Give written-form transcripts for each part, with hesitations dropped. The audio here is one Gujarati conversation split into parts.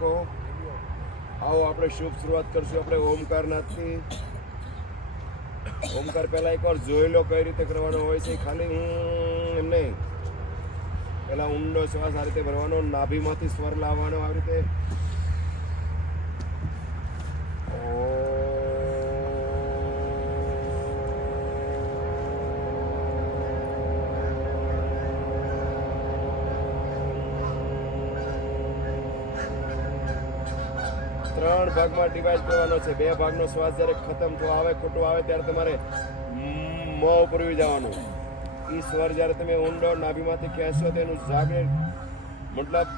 રાખો. આવો આપણે શુભ શરૂઆત કરશું આપણે ઓમકારનાથથી. ઓમકાર પહેલા એકવાર જોઈ લો કઈ રીતે કરવાનો હોય છે. ખાલી એમ નહીં, પહેલા ઊંડો શ્વાસ આ રીતે ભરવાનો, નાભીમાંથી સ્વર લાવવાનો આવી રીતે. 3 ભાગમાં ડિવાઈડ કરવાનો છે. 2 ભાગનો શ્વાસ જ્યારે ખતમ થવા આવે, ખોટું આવે ત્યારે તમારે મોં ઉપર જવાનું. એ સ્વર જ્યારે તમે ઊંડો નાભીમાંથી ખેંચશો તેનું જાગે, મતલબ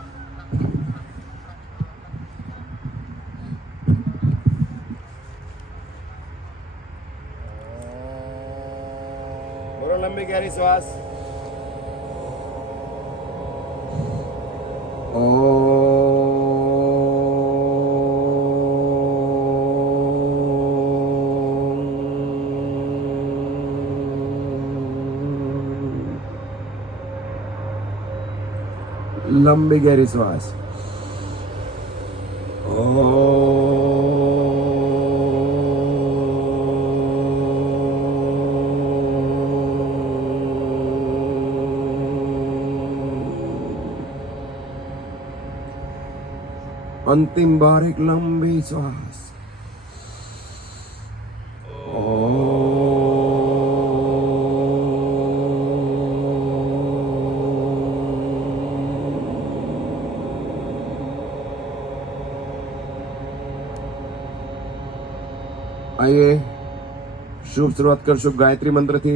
બોલો લંબી ગહેરી શ્વાસ. लंबी गहरी श्वास. अंतिम बार एक लंबी श्वास. आइए शुभ शुरुआत करशु गायत्री मंत्र थी.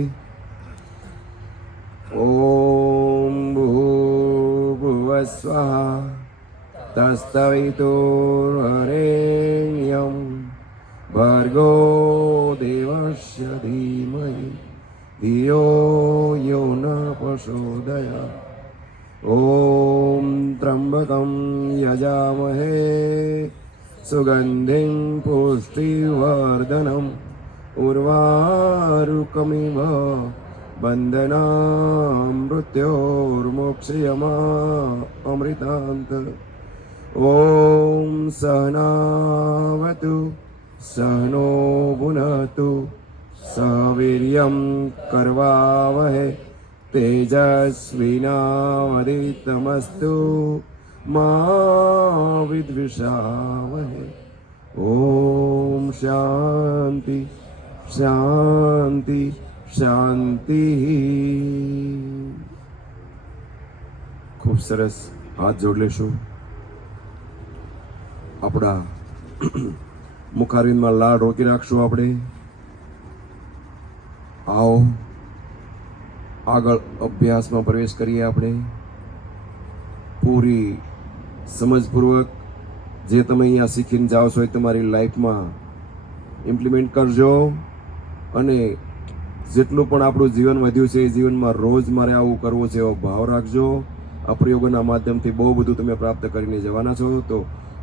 ओम भूर्भुवः स्वः तत्सवितुर्वरेण्यं भर्गो देवस्य धीमहि धियो यो न प्रचोदयात्. ओम त्र्यंबकं यजामहे सुगंधिं पुष्टिवर्धनम् उर्वारुकमिव बन्धनामृत्योर्मोक्षयमा अमृतान्त. ओम सहनावतु सहनो भुनक्तु सवीर्यं करवावहै तेजस्विनावधीतमस्तु मा विद्विषावहै. ओम शांति शांति शांति. खूब सरस. हाथ जोड़ लेशो. આપણા મુખારવિંદમાં લાળ રોકી રાખશું. આપણે આવો આગળ અભ્યાસમાં પ્રવેશ કરીએ. આપણે પૂરી સમજપૂર્વક જે તમે અહીંયા શીખીને જાઓ છો એ તમારી લાઈફમાં ઇમ્પ્લિમેન્ટ કરજો. અને જેટલું પણ આપણું જીવન વધ્યું છે એ જીવનમાં રોજ મારે આવું કરવું છે એવો ભાવ રાખજો. આ પ્રયોગોના માધ્યમથી બહુ બધું તમે પ્રાપ્ત કરીને જવાના છો. તો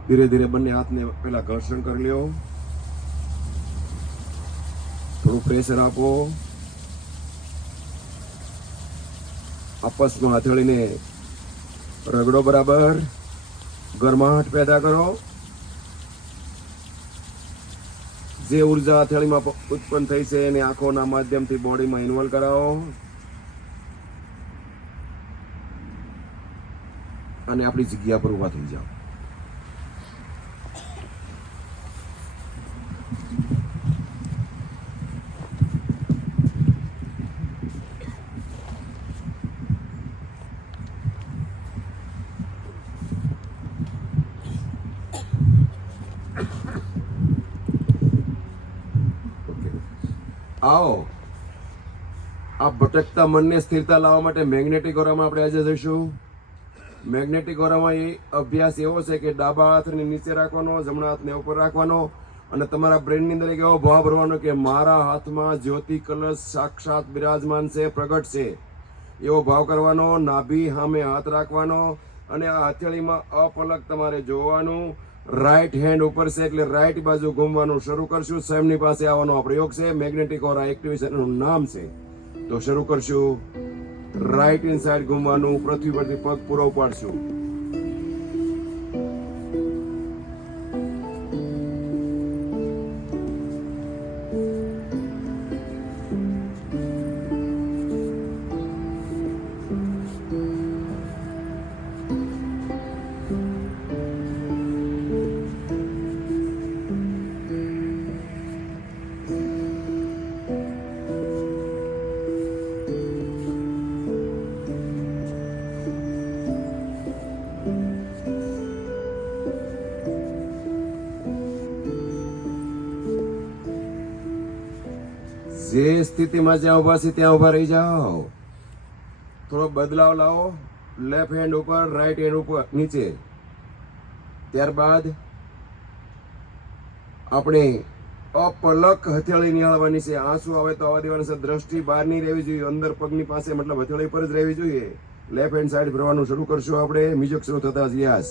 ધીરે ધીરે બંને હાથને પહેલા ઘર્ષણ કરી લ્યો. થોડું પ્રેશર આપો. આપસમાં હથેળીને રગડો બરાબર. ગરમાહટ પેદા કરો. જે ઉર્જા હથેળીમાં ઉત્પન્ન થઈ છે એને આંખોના માધ્યમથી બોડીમાં ઇન્વોલ્વ કરાવો. અને આપણી જગ્યા પર ઉભા થઈ જાઓ. આવો આ ભટકતા મનને સ્થિરતા લાવવા માટે મેગ્નેટિક ઓરામાં આપણે આજે જઈશું. મેગ્નેટિક ઓરામાં એ અભ્યાસ એવો છે કે ડાબા હાથને નીચે રાખવાનો, જમણા હાથને ઉપર રાખવાનો અને તમારા બ્રેનની અંદર એક એવો ભાવ ભરવાનો કે મારા હાથમાં જ્યોતિ કલશ સાક્ષાત બિરાજમાન છે, પ્રગટ છે એવો ભાવ કરવાનો. નાભી સામે હાથ રાખવાનો અને આ હથેળીમાં અપલક તમારે જોવાનું. રાઈટ હેન્ડ ઉપર છે એટલે રાઈટ બાજુ ઘૂમવાનું શરૂ કરશું. સ્વયંની પાસે આવવાનો આ પ્રયોગ છે. મેગ્નેટિક ઓરા એક્ટિવેશનનું નામ છે. તો શરૂ કરશું. રાઈટ ઇન સાઈડ ઘૂમવાનું. પૃથ્વી પરથી પગ પૂરો પાડશું. જે સ્થિતિમાં જ્યાં ઉભા છે ત્યાં ઉભા રહી જાઓ. થોડો બદલાવ લાવો. લેફ્ટ હેન્ડ ઉપર, રાઈટ હેન્ડ ઉપર, નીચે. ત્યારબાદ આપણે અપલક હથેળી નિહાળવાની છે. આંસુ આવે તો આવવા દેવાનું છે. દ્રષ્ટિ બહાર નહીં રહેવી જોઈએ, અંદર પગની પાસે મતલબ હથેળી પર જ રહેવી જોઈએ. લેફ્ટ હેન્ડ સાઈડ ફરવાનું શરૂ કરશું આપણે. મ્યુઝિક શરૂ થતા જ યસ.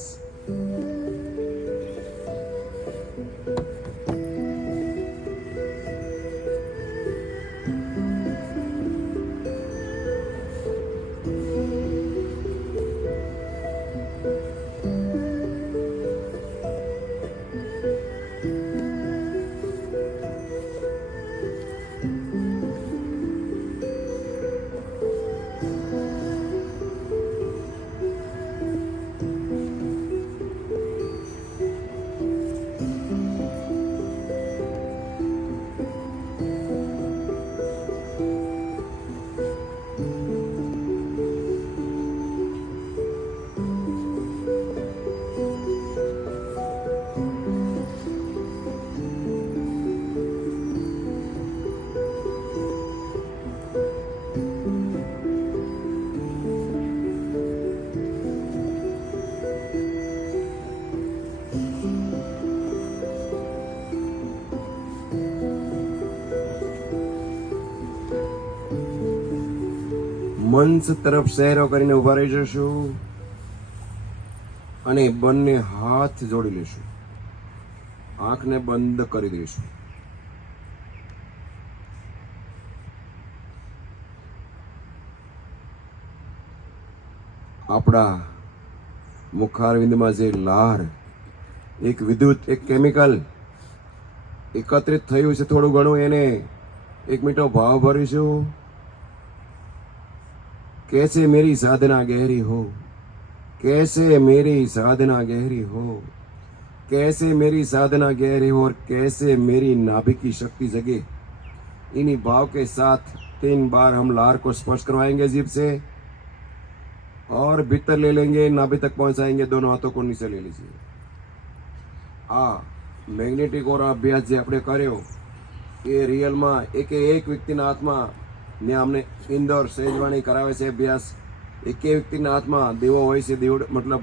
મંચ તરફ સહેરો કરીને ઉભા રહી જશું અને બંને હાથ જોડી લેશું. આંખને બંધ કરી દઈશું. આપણા મુખારવિંદમાં જે લાર, એક વિદ્યુત, એક કેમિકલ એકત્રિત થયું છે થોડું ઘણું, એને એક મીઠો ભાવ ભરીશું. कैसे मेरी साधना गहरी हो, कैसे मेरी साधना गहरी हो, कैसे मेरी साधना गहरी हो और कैसे मेरी नाभि की शक्ति जगे. इन्हीं भाव के साथ 3 बार हम लार को स्पर्श करवाएंगे जीभ से और भीतर ले लेंगे, नाभि तक पहुंचाएंगे. दोनों हाथों को नीचे ले लीजिए. आ मैग्नेटिक और अभ्यास जो આપણે કર્યો એ રિયલમાં એક વ્યક્તિના હાથમાં ને અમને ઇન્દોર સેજવાણી કરાવે છે અભ્યાસ. એક વ્યક્તિના હાથમાં દેવો હોય છે, દેવ મતલબ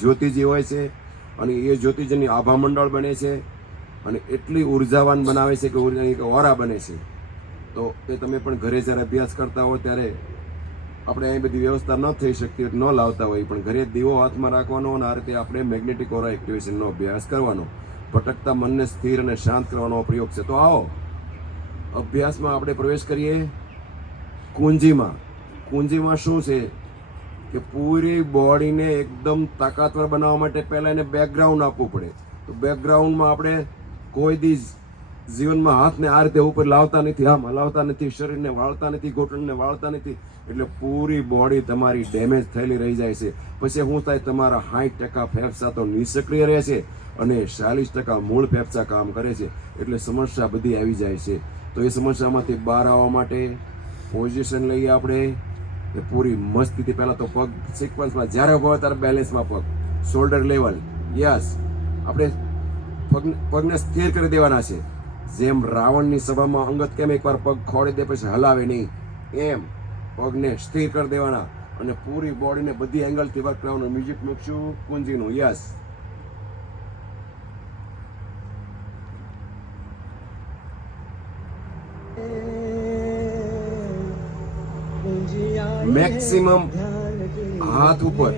જ્યોતિજી હોય છે, અને એ જ્યોતિજીની આભા મંડળ બને છે અને એટલી ઉર્જાવાન બનાવે છે કે એક ઓરા બને છે. તો એ તમે પણ ઘરે જ્યારે અભ્યાસ કરતા હો ત્યારે આપણે અહીં બધી વ્યવસ્થા ન થઈ શકતી હોય, ન લાવતા હોય, પણ ઘરે દીવો હાથમાં રાખવાનો અને આ રીતે આપણે મેગ્નેટિક ઓરા એક્ટિવેશનનો અભ્યાસ કરવાનો. ભટકતા મનને સ્થિર અને શાંત કરવાનો પ્રયોગ છે. તો આવો અભ્યાસમાં આપણે પ્રવેશ કરીએ. કુંજીમાં. કુંજીમાં શું છે કે પૂરી બોડીને એકદમ તાકાતવર બનાવવા માટે પહેલાં એને બેકગ્રાઉન્ડ આપવું પડે. તો બેકગ્રાઉન્ડમાં આપણે કોઈ દી જીવનમાં હાથને આ રીતે ઉપર લાવતા નથી, આમ હલાવતા નથી, શરીરને વાળતા નથી, ઘૂંટણને વાળતા નથી, એટલે પૂરી બોડી તમારી ડેમેજ થયેલી રહી જાય છે. પછી શું થાય, તમારા 60% ફેફસા તો નિષ્ક્રિય રહે છે અને 40% મૂળ ફેફસા કામ કરે છે. એટલે સમસ્યા બધી આવી જાય છે. તો એ સમસ્યામાંથી બહાર આવવા માટે પોઝિશન લઈએ આપણે કે પૂરી મસ્તીથી. પહેલાં તો પગ સિક્વન્સમાં, જ્યારે ઉભો હોય ત્યારે બેલેન્સમાં પગ, શોલ્ડર લેવલ. યસ, આપણે પગને સ્થિર કરી દેવાના છે. જેમ રાવણની સભામાં અંગત કેમ એકવાર પગ ખોડી દે પછી હલાવે નહીં, એમ પગને સ્થિર કરી દેવાના અને પૂરી બોડીને બધી એંગલથી વર્ક કરવાનું. મ્યુઝિક મૂકશું કુંજીનું. યસ, મેક્સિમમ હાથ ઉપર,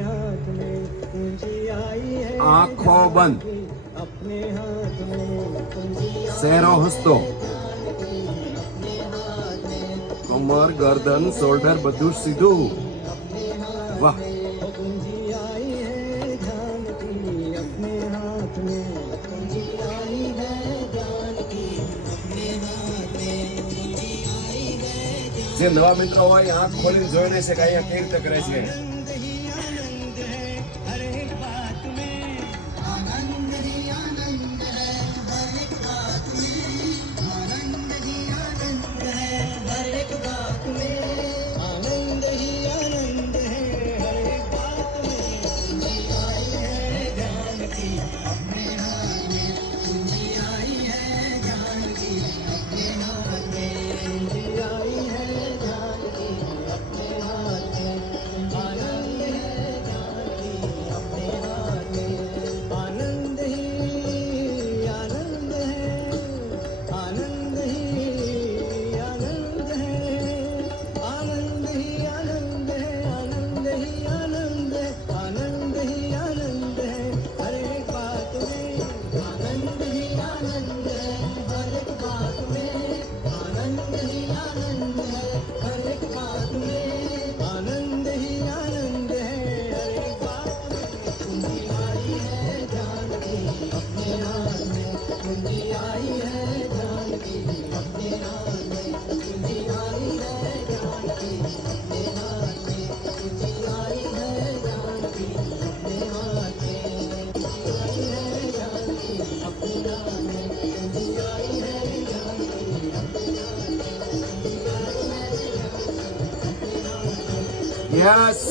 આંખો બંધ, ચહેરો હસતો, કમર, ગરદન, શોલ્ડર બધું સીધું. વાહ, જે નવા મિત્રો હોય આંખ ખોલીને જોઈ લેશે કે અહીંયા કેવી રીતે કરે છે. यस,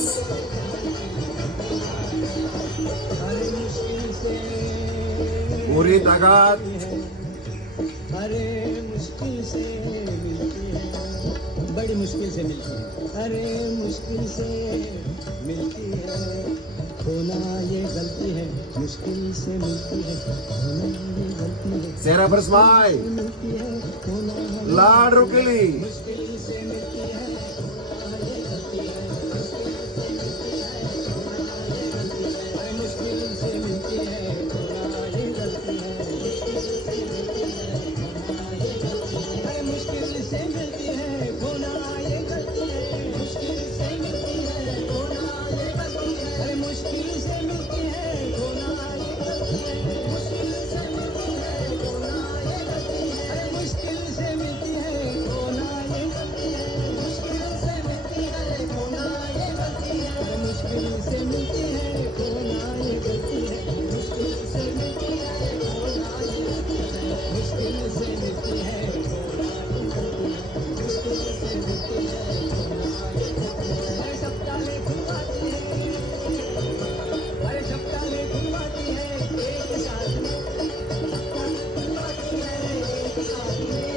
पूरी ताकत। अरे मुश्किल से मिलती है, बड़ी मुश्किल से मिलती है, अरे मुश्किल से मिलती है, खोना ये गलती है, मुश्किल से मिलती है, खोना ये गलती है, चेहरा पर स्माइल, मिलती है, खोना लाड रुकेली। मुश्किल से मिलती है, खोना ये गलती है, अरे मुश्किल से मिलती है, खोना ये गलती है, अरे मुश्किल से मिलती है, खोना ये गलती है, मुश्किल से मिलती है, खोना ये गलती है, अरे मुश्किल से मिलती है, खोना ये गलती है, मुश्किल से मिलती है, खोना ये गलती है, अरे मुश्किल से मिलती है, खोना ये गलती है, मुश्किल से मिलती है, खोना ये गलती है, अरे मुश्किल से मिलती है, खोना ये गलती है, मुश्किल से मिलती है, खोना ये गलती है, मुश्किल से मिलती है, खोना ये गलती है, मुश्किल से मिलती है, खोना ये गलती है, अरे शब्दाले खुलवाती है, अरे शब्दाले खुलवाती है एक साथ में, शब्दाले खुलवाती है एक साथ में,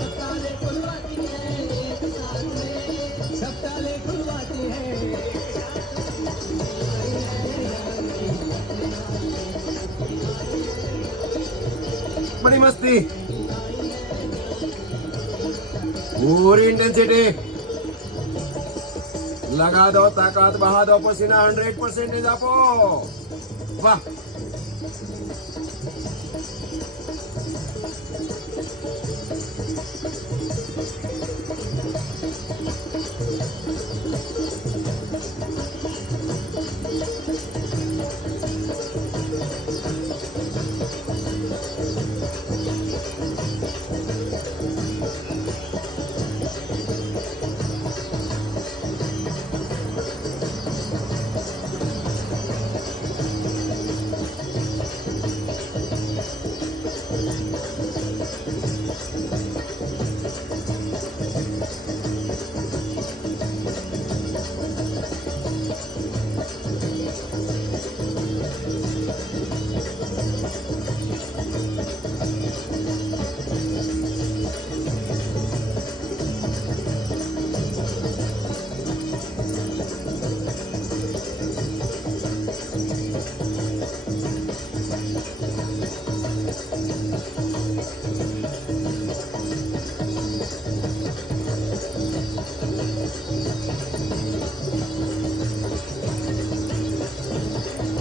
शब्दाले खुलवाती है एक साथ में, शब्दाले खुलवाती है एक बड़ी मस्ती, पूरी इंटेंसिटी, लगा दो ताकत, बहा दो पसीना, 100% आपो। वाह,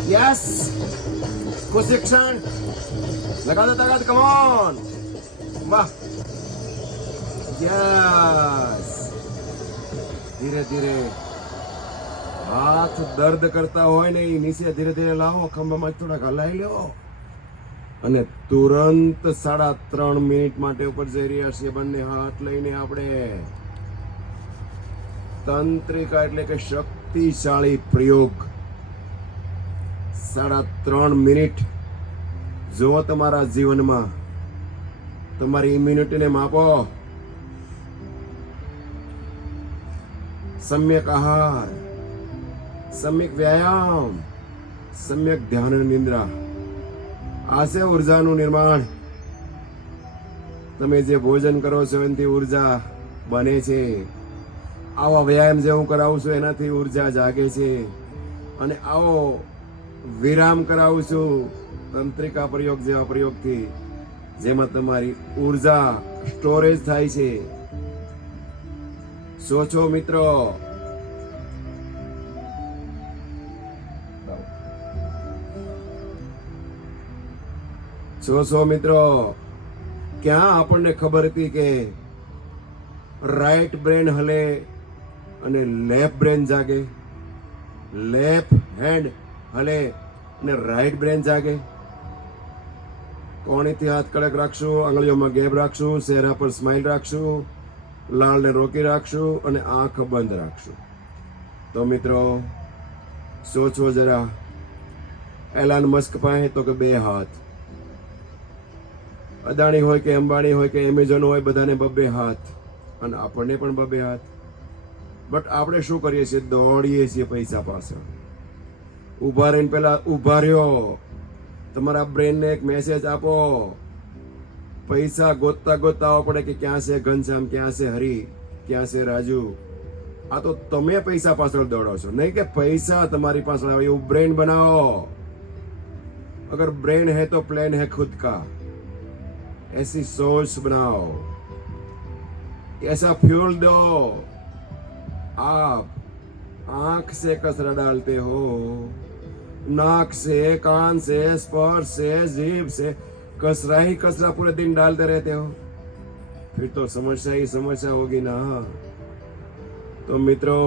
यस, कुछ क्षण, लगा दो ताकत, कम ऑन। वाह, यस, ધીરે ધીરે હાથ દર્દ કરતા હોય ને એ નીચે ધીરે ધીરે લાવો, ખંભામાં થોડાક હલાવી લ્યો અને તુરંત 3.5 મિનિટ માટે ઉપર જઈ રહ્યા છીએ બંને હાથ લઈને આપણે। તંત્રિકા એટલે કે શક્તિશાળી પ્રયોગ, 3.5 મિનિટ। જો તમારા જીવનમાં તમારી ઇમ્યુનિટીને માપો, सम्यक आहार, सम्यक व्यायाम, सम्यक ध्यान निंद्रा, आसे ऊर्जाનું નિર્માણ। તમે જે ભોજન કરો છો એનાથી ઊર્જા બને છે, આવા વ્યાયામ જે હું કરાવું છું એનાથી ઊર્જા જાગે છે, અને આવો વિરામ કરાવું છું તંત્રિકા પ્રયોગ જેવા પ્રયોગથી, જેમાં તમારી ઊર્જા સ્ટોરેજ થાય છે। सोचो मित्रों, सोचो मित्रों, क्या આપણને ખબર હતી કે રાઈટ બ્રેન હલે અને લેફ્ટ બ્રેન જાગે, લેફ્ટ હેન્ડ હલે અને રાઈટ બ્રેન જાગે? કોણીથી હાથ કડક રાખશું, આંગળીઓમાં ગેપ રાખશું, ચહેરા પર સ્માઇલ રાખશું, લાળને રોકી રાખશું અને આંખ બંધ રાખશું। તો મિત્રો સોચો જરા, એલાન મસ્ક પાસે તો કે 2 હાથ, અદાણી હોય કે અંબાણી હોય કે એમેઝોન હોય, બધાને બબ્બે હાથ, અને આપણને પણ બબ્બે હાથ. બટ આપણે શું કરીએ છીએ? દોડીએ છીએ પૈસા પાછળ. ઊભા રહીને પેલા ઊભા રહ્યો, તમારા બ્રેનને એક મેસેજ આપો. પૈસા ગોતતા ગોતતા આવવા પડે કે ક્યાં છે ઘનશ્યામ, ક્યાં છે હરી, ક્યાં છે રાજુ. આ તો તમે પૈસા પાછળ દોડો છો, નહીં કે પૈસા તમારી પાછળ આવે. એવું બ્રેન બનાવો. अगर ब्रेन है तो प्लेन है खुद का. ऐसी सोच बनाओ, ऐसा फ्यूल दो. आप आंख से कसरा डालते हो, नाक से, कान से, स्पर्श से, जीभ से कसरा ही कसरा पूरे दिन डालते रहते हो. फिर तो समस्या ही समस्या होगी ना. तो મિત્રો,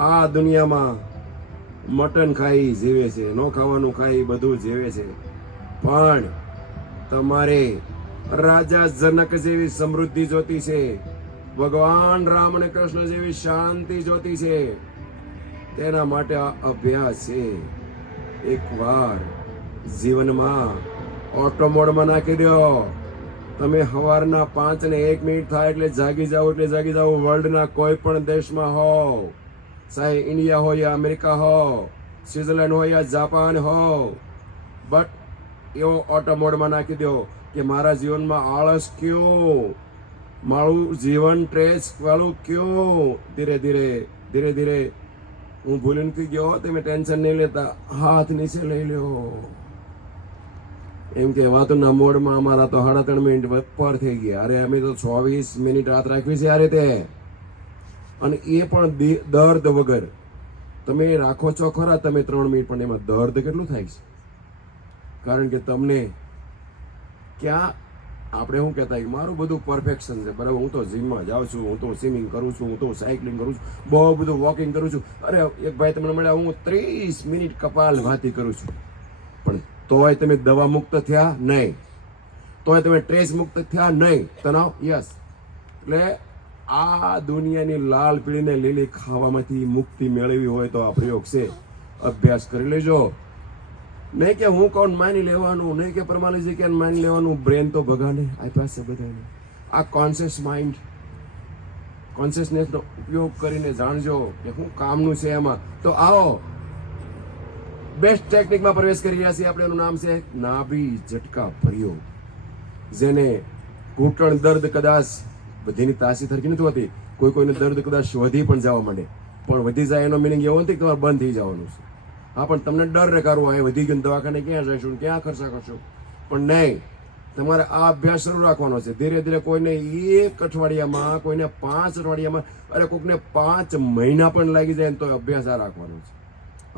આ દુનિયામાં મટન ખાઈ જીવે છે, ન ખાવાનું ખાઈ બધું જીવે છે. પણ તમારે રાજા જનક જેવી સમૃદ્ધિ જોતી છે, ભગવાન રામ અને કૃષ્ણ જેવી શાંતિ જોતી છે. તેના માટે આ અભ્યાસ છે. એકવાર જીવનમાં ઓટો મોડમાં નાખી દો. તમે સવારના 5 ને 1 મિનિટ થાય એટલે જાગી જાઓ, એટલે જાગી જાઓ. વર્લ્ડના કોઈ પણ દેશમાં હો, ચાહે ઇન્ડિયા હોય યા અમેરિકા હો, સ્વિટ્ઝરલેન્ડ હોય યા જાપાન હો, બટ એવો ઓટો મોડમાં નાખી દો કે મારા જીવનમાં આળસ ક્યું, મારું જીવન ટ્રેસ વાળું ક્યું. ધીરે ધીરે ધીરે ધીરે હું ભૂલી નથી ગયો, તમે ટેન્શન નહીં લેતા, હાથ નીચે લઈ લ્યો. એમ કે વાતોના મોડમાં અમારા તો 3.5 મિનિટ પર થઈ ગયા. અરે અમે તો 24 મિનિટ રાત રાખવી છે આ રીતે, અને એ પણ દર્દ વગર. તમે રાખો છો ખરા તમે 3 મિનિટ, પણ એમાં દર્દ કેટલું થાય છે? કારણ કે તમને ક્યાં આપણે શું કહેતા કે મારું બધું પરફેક્શન છે, બરાબર, હું તો જીમમાં જાઉં છું, હું તો સ્વિમિંગ કરું છું, હું તો સાયકલિંગ કરું છું, બહુ બધું વોકિંગ કરું છું. અરે એક ભાઈ તમને મળ્યા, હું 30 મિનિટ કપાલ ભાતી કરું છું. પણ તોય તમે દવા મુક્ત થયા નહીં, તોય તમે સ્ટ્રેસ મુક્ત થયા નહીં. તણાવ, યસ. એટલે આ દુનિયાની લાલ પીળીને લીલી ખાવામાંથી મુક્તિ મેળવી હોય તો આ પ્રયોગ છે. અભ્યાસ કરી લેજો. નહીં કે હું કોણ માની લેવાનું, નહીં કે પરમાલીજી કે માની લેવાનું. બ્રેન તો ભગાને આપ્યા છે બધાને. આ કોન્શિયસ માઇન્ડ, કોન્શિયસનેસનો ઉપયોગ કરીને જાણજો કે શું કામનું છે એમાં. તો આવો બેસ્ટ ટેકનિકમાં પ્રવેશ કરી રહ્યા છીએ આપણે. એનું નામ છે નાભી ઝટકા પ્રયોગ. જેને ઘૂંટણ દર્દ કદાચ બધીની તાસી થરકી નથી હોતી, કોઈને દર્દ કદાચ વધી પણ જવા માંડે, પણ વધી જાય એનો મિનિંગ એવો નથી કે તમારે બંધ થઈ જવાનું છે. હા, પણ તમને ડર કરવો હોય, વધી ગયું દવાખાને ક્યાં જઈશું, ક્યાં ખર્ચા કરશો, પણ નહીં. તમારે આ અભ્યાસ શરૂ રાખવાનો છે. ધીરે ધીરે કોઈને 1 અઠવાડિયામાં, કોઈને 5 અઠવાડિયામાં, અરે કોઈને 5 મહિના પણ લાગી જાય તો અભ્યાસ આ રાખવાનો છે.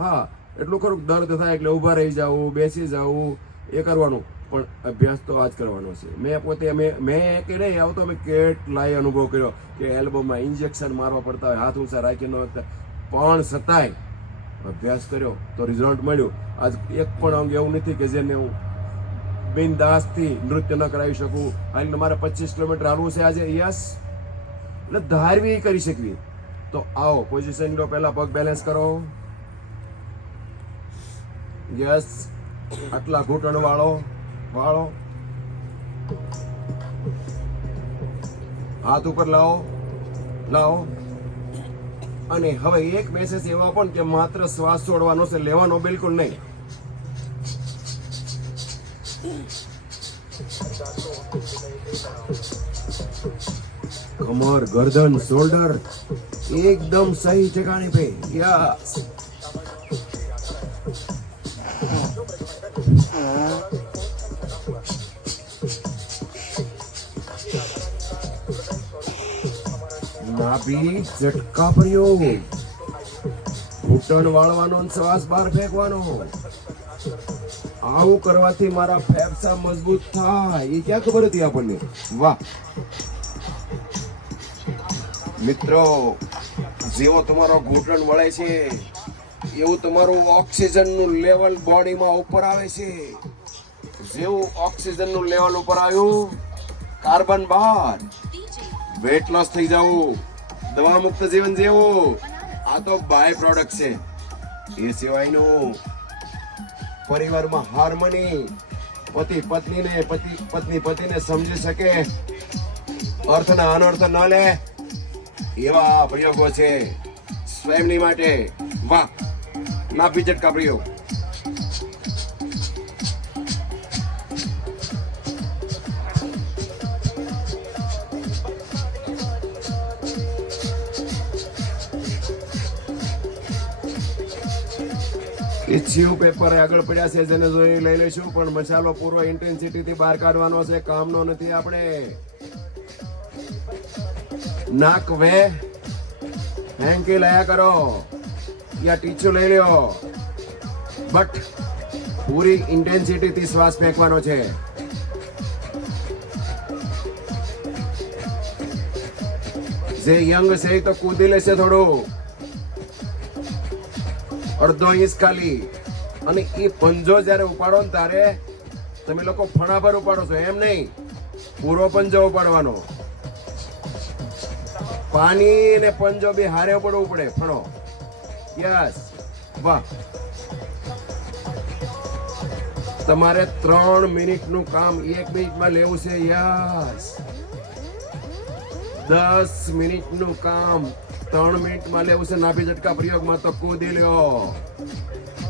હા, એટલું ખરું દર્દ થાય એટલે ઊભા રહી જવું, બેસી જવું, એ કરવાનું, પણ અભ્યાસ તો આ જ કરવાનો છે. મેં પોતે મેં કે નહીં આવતો, અમે કેટલાય અનુભવ કર્યો કે એલ્બોમાં ઇન્જેક્શન મારવા પડતા હોય, હાથ ઊંચા રાખી ન શકતા, પણ છતાંય અભ્યાસ કર્યો તો રિઝલ્ટ મળ્યું. આજ એક પણ અંગ એવું નથી કે જેને હું બિનદાસથી નૃત્ય ન કરાવી શકું. હાલ મારે 25 કિલોમીટર હાલવું છે આજે, યસ. એટલે ધારવી કરી શકવી. તો આવો પોઝિશન લો, પહેલા પગ બેલેન્સ કરો, યસ. આટલા ઘૂંટણ વાળો, હાથ ઉપર લાવો. અને હવે એક મેસેજ એવા પણ કે માત્ર શ્વાસ છોડવાનો છે, લેવાનો બિલકુલ નહીં. કમર, ગરદન, શોલ્ડર एकदम सही ठिकाने पे. यस. નાભી ઝટકા પ્રયોગ. ઘૂંટણ વાળવાનો, શ્વાસ બહાર ફેંકવાનો. આવું કરવાથી મારા ફેફસા મજબૂત થાય. એ ક્યાં ખબર હતી આપણને? વાહ મિત્રો, જેવો તમારો ઘૂંટણ વળે છે એવું તમારું ઓક્સિજનનું લેવલ બોડીમાં ઉપર આવે છે. જેવું ઓક્સિજનનું લેવલ ઉપર આવ્યું, કાર્બન બહાર, વેટ લોસ થઈ જવું, દવા મુક્ત જીવન જીવવું, આ તો બાય પ્રોડક્ટ છે. એ સિવાયનું પરિવારમાં હાર્મની, પતિ પત્નીને પત્ની પતિને સમજી શકે, અર્થના અનર્થ ન લે, એવા પ્રયોગો છે સ્વયંની માટે. વાહ, નાભી ઝટકા પ્રયોગ. ટીશ્યુ પેપર આગળ પડ્યા છે, જેને જોઈ લઈ લઈશું, પણ મસાલો પૂરો ઇન્ટેન્સિટી થી બહાર કાઢવાનો છે, કામનો નથી. આપણે નાક વે હેન્કી લયા કરો યા ટીશ્યુ લઈ લ્યો, બટ પૂરી ઇન્ટેન્સિટી થી શ્વાસ ફેંકવાનો છે. જે યંગ છે એ તો કૂદી લેશે થોડું, અડધો ઇંચ ખાલી. અને એ પંજો જયારે ઉપાડો ને ત્યારે તમે લોકો ફણા પર ઉપાડો છો, એમ નહીં, પૂરો પંજો ઉપાડવાનો. પાણી ને પંજો બી હારે પડવું પડે, ફણો. યસ, વાહ. તમારે 3 મિનિટનું કામ 1 મિનિટમાં લેવું છે. યસ, 10 મિનિટનું કામ 3 મિનિટમાં લેવું છે. નાભી ઝટકા પ્રયોગમાં તો કૂદી લ્યો,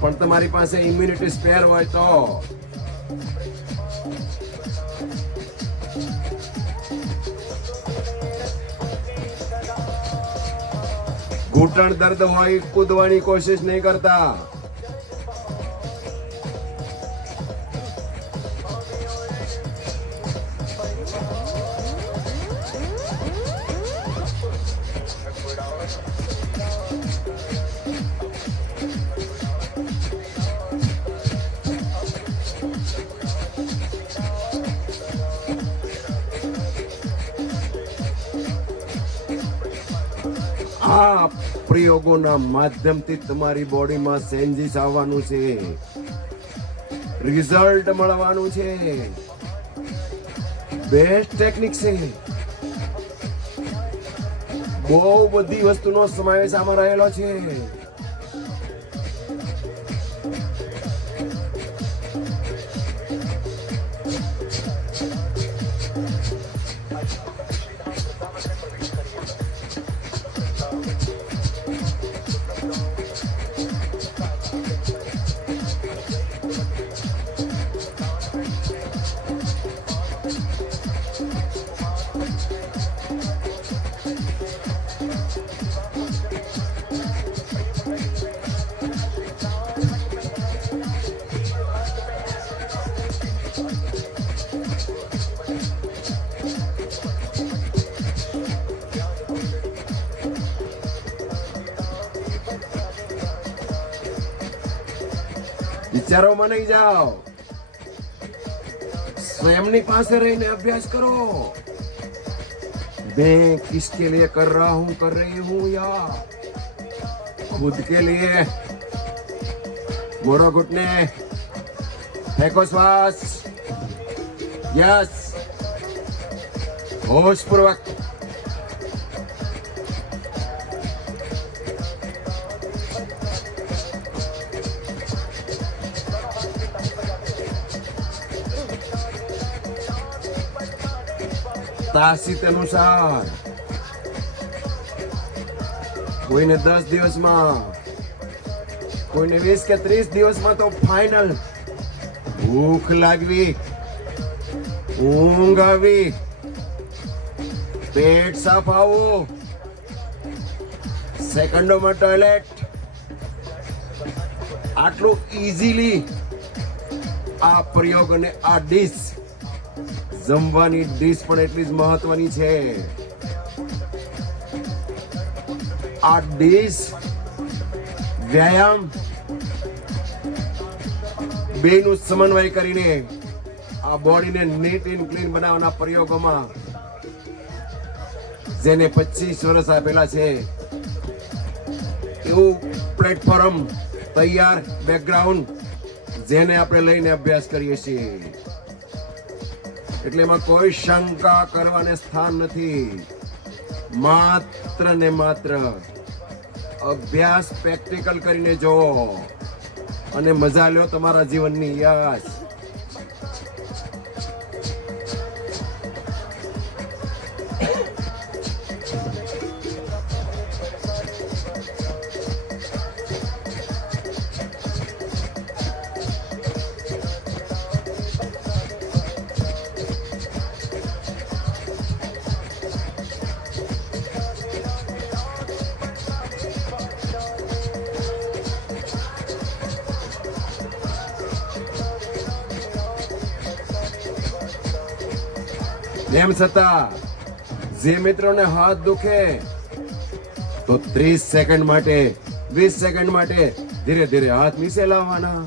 પણ તમારી પાસે ઇમ્યુનિટી સ્પેર હોય તો. ઘૂંટણ દર્દ હોય, કૂદવાની કોશિશ નહીં કરતા. આ પ્રયોગોના માધ્યમથી તમારી બોડીમાં ચેન્જીસ આવવાનું છે, રિઝલ્ટ મળવાનું છે. બેસ્ટ ટેકનિક છે. બહુ બધી વસ્તુનો સમાવેશ આમાં રહેલો છે. વિચારોમાં નહીં જાઓ, स्वयं પાસે રહીને અભ્યાસ કરો. मैं किसके लिए कर रहा हूं, कर रही हूं, या खुद के लिए. मोरो घुटने, फेंको श्वास. यस, होश पूर्वक. તાસીત અનુસાર કોઈને 10 દિવસમાં, કોઈને 20 કે 30 દિવસમાં તો ફાઇનલ ભૂખ લાગવી, ઊંઘ આવી, પેટ સાફ આવવું, સેકન્ડોમાં ટોયલેટ, આટલું ઇઝીલી આ પ્રયોગ અને આ ડીશ, જમવાની ડીશ પણ એટલી જ મહત્વની છે. આ ડીશ, વ્યાયામ બેનું સમન્વય કરીને આ બોડીને નીટ એન્ડ ક્લીન બનાવવાના પ્રયોગોમાં જેને 25 વર્ષ આપેલા છે, એવું પ્લેટફોર્મ તૈયાર, બેકગ્રાઉન્ડ જેને આપણે લઈને અભ્યાસ કરીએ છીએ. એટલે એમાં કોઈ શંકા કરવાને સ્થાન નથી. માત્ર ને માત્ર અભ્યાસ પ્રેક્ટિકલ કરીને જોવો અને મજા લ્યો તમારા જીવનની. યસ, તેમ છતાં જે મિત્રોને હાથ દુખે તો 30 સેકન્ડ માટે 20 સેકન્ડ માટે ધીરે ધીરે હાથ નીચે લાવવાના,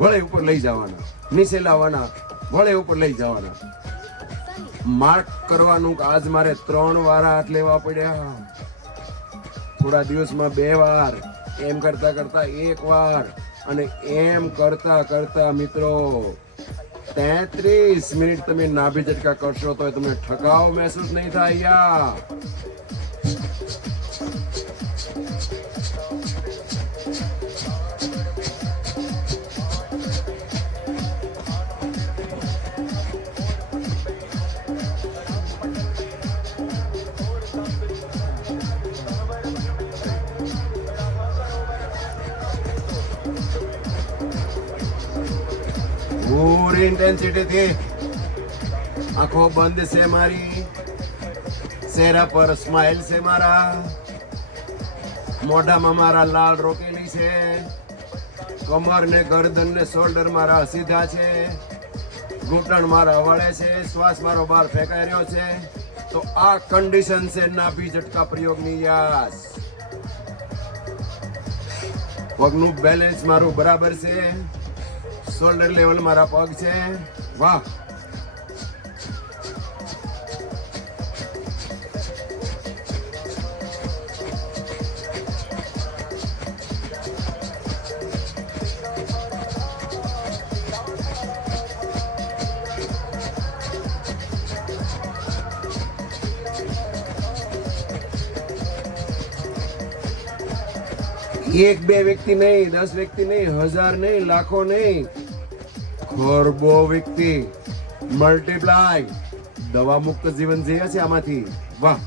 વળે ઉપર લઈ જવાના, નીચે લાવવાના, વળે ઉપર લઈ જવાના. માર્ક કરવાનું કે આજ મારે 3 વાર હાથ લેવા પડ્યા, થોડા દિવસમાં 2 વાર, એમ કરતા કરતા 1 વાર, અને એમ કરતા કરતા મિત્રો 33 મિનિટ તમે નાભી ઝટકા કરશો તો તમને ઠકાવ મહેસૂસ નહીં થાય યાર. પૂરી ઇન્ટેન્સિટી થી આંખો બંધ છે મારી, ચહેરા પર સ્માઇલ છે મારા, મોઢામાં મારા લાલ રોકેલી છે, કમર ને ગરદન ને શોલ્ડર મારા સીધા છે, ઘૂંટણ મારા વળે છે, શ્વાસ મારો બહાર ફેંકાઈ રહ્યો છે. તો આ કન્ડિશન છે નાભી ઝટકા પ્રયોગની. યાસ પગનું બેલેન્સ મારું બરાબર છે, શોલ્ડર લેવલ મારા પગ છે. વાહ, એક બે વ્યક્તિ નહીં, 10 વ્યક્તિ નહીં, 1000 નહીં, લાખો નહીં, ખરબો વ્યક્તિ મલ્ટીપ્લાય દવા મુક્ત જીવન જીવે છે આમાંથી. વાહ,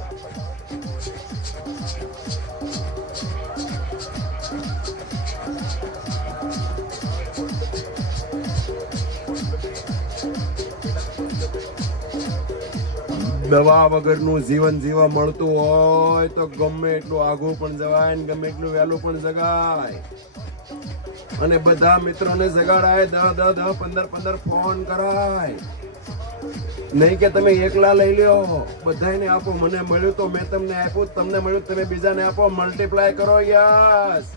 દવા વગરનું જીવન જીવવા મળતું હોય તો ગમે એટલું આઘું પણ જવાય ને ગમે એટલું વહેલું પણ જગાય. અને બધા મિત્રોને જગાડાય, 10 15 ફોન કરાય. નહીં કે તમે એકલા લઈ લ્યો, બધાને આપો. મને મળ્યું તો મેં તમને આપ્યું, તમને મળ્યું તમે બીજાને આપો. મલ્ટીપ્લાય કરો. Yes,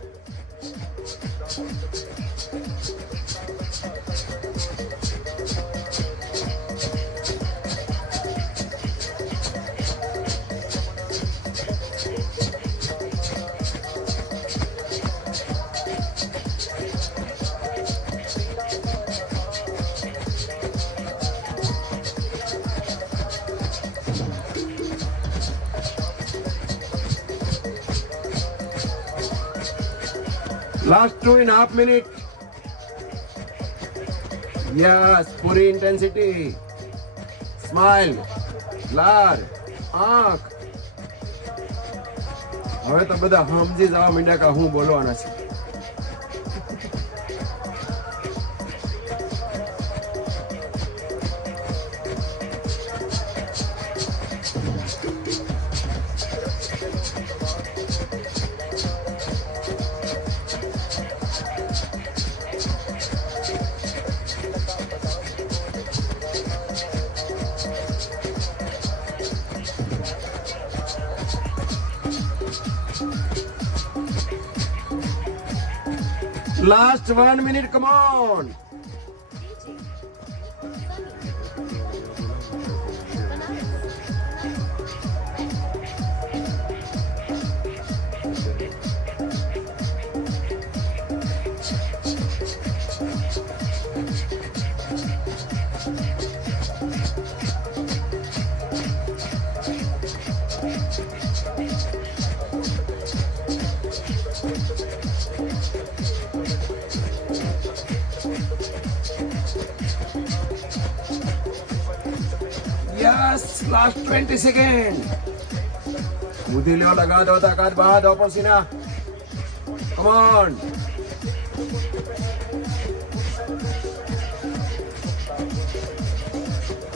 last 2.5 minute. યસ, પૂરી ઇન્ટેન્સિટી, સ્માઇલ, લાર, આંખ. હવે તો બધા સમજી જવા માંડ્યા કે હું બોલવાના છે. Last 1 minute, come on. Yes, last 20 seconds. Mudhi leo laga do takat baha do pasina. Come on.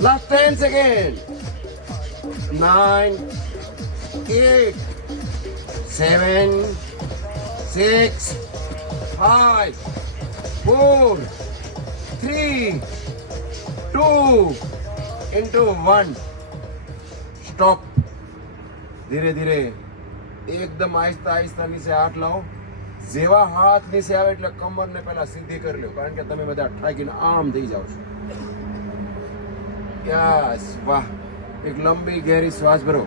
Last 10 seconds. 9, 8, 7, 6, 5, 4, 3, 2, into 1. Stop. ધીરે ધીરે એકદમ આહિસ્તા આહિસ્તા નીચે હાથ લાવો. જેવા હાથ નીચે આવે એટલે કમરને પહેલા સીધી કરી લો, કારણ કે તમે બધા ઠાકીને આમ થઈ જાવ છો. યસ, વાહ. એક લંબી ઘેરી શ્વાસ ભરો.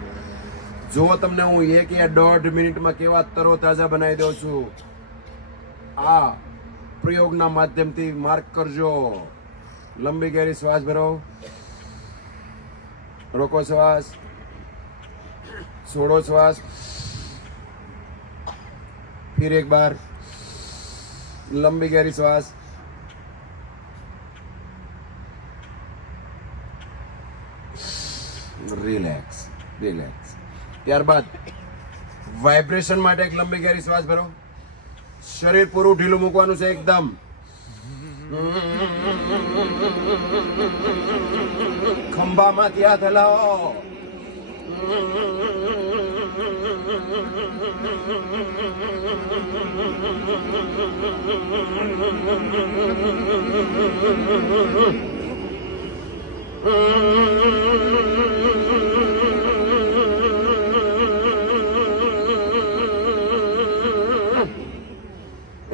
જો તમને હું 1 યા 1.5 મિનિટમાં કેવા તરોતાજા બનાવી દઉં છું, આ પ્રયોગના માધ્યમથી માર્ક કરજો. લંબી ઘેરી શ્વાસ ભરો, રોકો શ્વાસ, छोड़ो श्वास, फिर एक बार लंबी गहरी श्वास, रिलैक्स रिलैक्स. ત્યારબાદ વાઇબ્રેશન માટે એક લંબી ગહેરી શ્વાસ ભરો. શરીર પૂરું ઢીલું મૂકવાનું છે એકદમ. ખંભામાંથી હાથ હલાવો.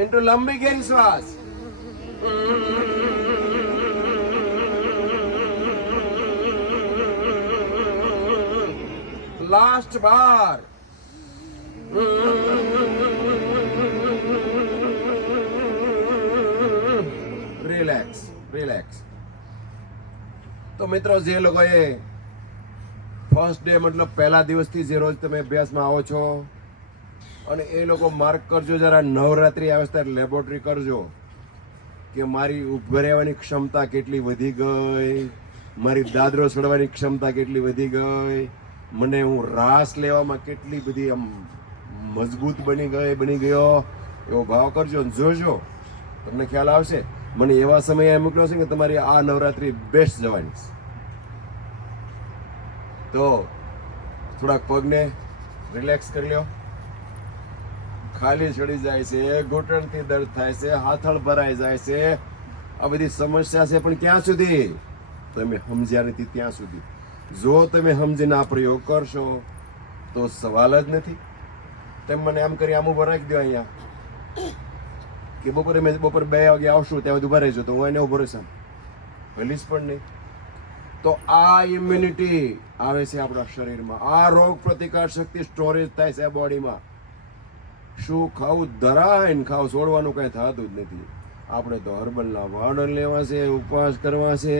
into લંબી ગહેરી શ્વાસ. लास्ट बार. Relax relax. તો મિત્રો, જે લોકોએ ફર્સ્ટ ડે મતલબ પહેલા દિવસથી જે રોજ તમે અભ્યાસમાં આવો છો, અને એ લોકો માર્ક કરજો જરા. નવરાત્રી આવે ત્યારે લેબોરેટરી કરજો કે મારી ઉભી રહેવાની ક્ષમતા કેટલી વધી ગઈ, મારી દાદરો ચડવાની ક્ષમતા કેટલી વધી ગઈ, મને હું રાસ લેવામાં કેટલી બધી આમ મજબૂત બની ગયો. એવો ભાવ કરજો અને જોજો, તમને ખ્યાલ આવશે. મને એવા સમયે મોકલ્યો છે કે તમારી આ નવરાત્રી બેસ્ટ જવાની છે. તો થોડાક પગને રિલેક્સ કરી લો. ખાલી ચડી જાય છે, ઘૂંટણથી દર્દ થાય છે, હાથળ ભરાઈ જાય છે, આ બધી સમસ્યા છે. પણ ક્યાં સુધી? તમે સમજ્યા નથી ત્યાં સુધી. જો તમે સમજીને આ પ્રયોગ કરશો તો સવાલ જ નથી. તેમ મને એમ કરી આમ ઉભો રાખી દો અહીંયા કે બપોરે 2 વાગે આવશું ત્યાં ઉભા રહેજો, તો હું એને ઉભો રહીશ, ભલીશ પણ નહીં. તો આ ઇમ્યુનિટી આવે છે આપણા શરીરમાં. આ રોગ પ્રતિકાર શક્તિ સ્ટોરેજ થાય છે બોડીમાં. શું ખાવું? ધરાઈને ખાવ, છોડવાનું કઈ થતું જ નથી. આપણે તો હર્બલના વાડર લેવા છે, ઉપવાસ કરવા છે,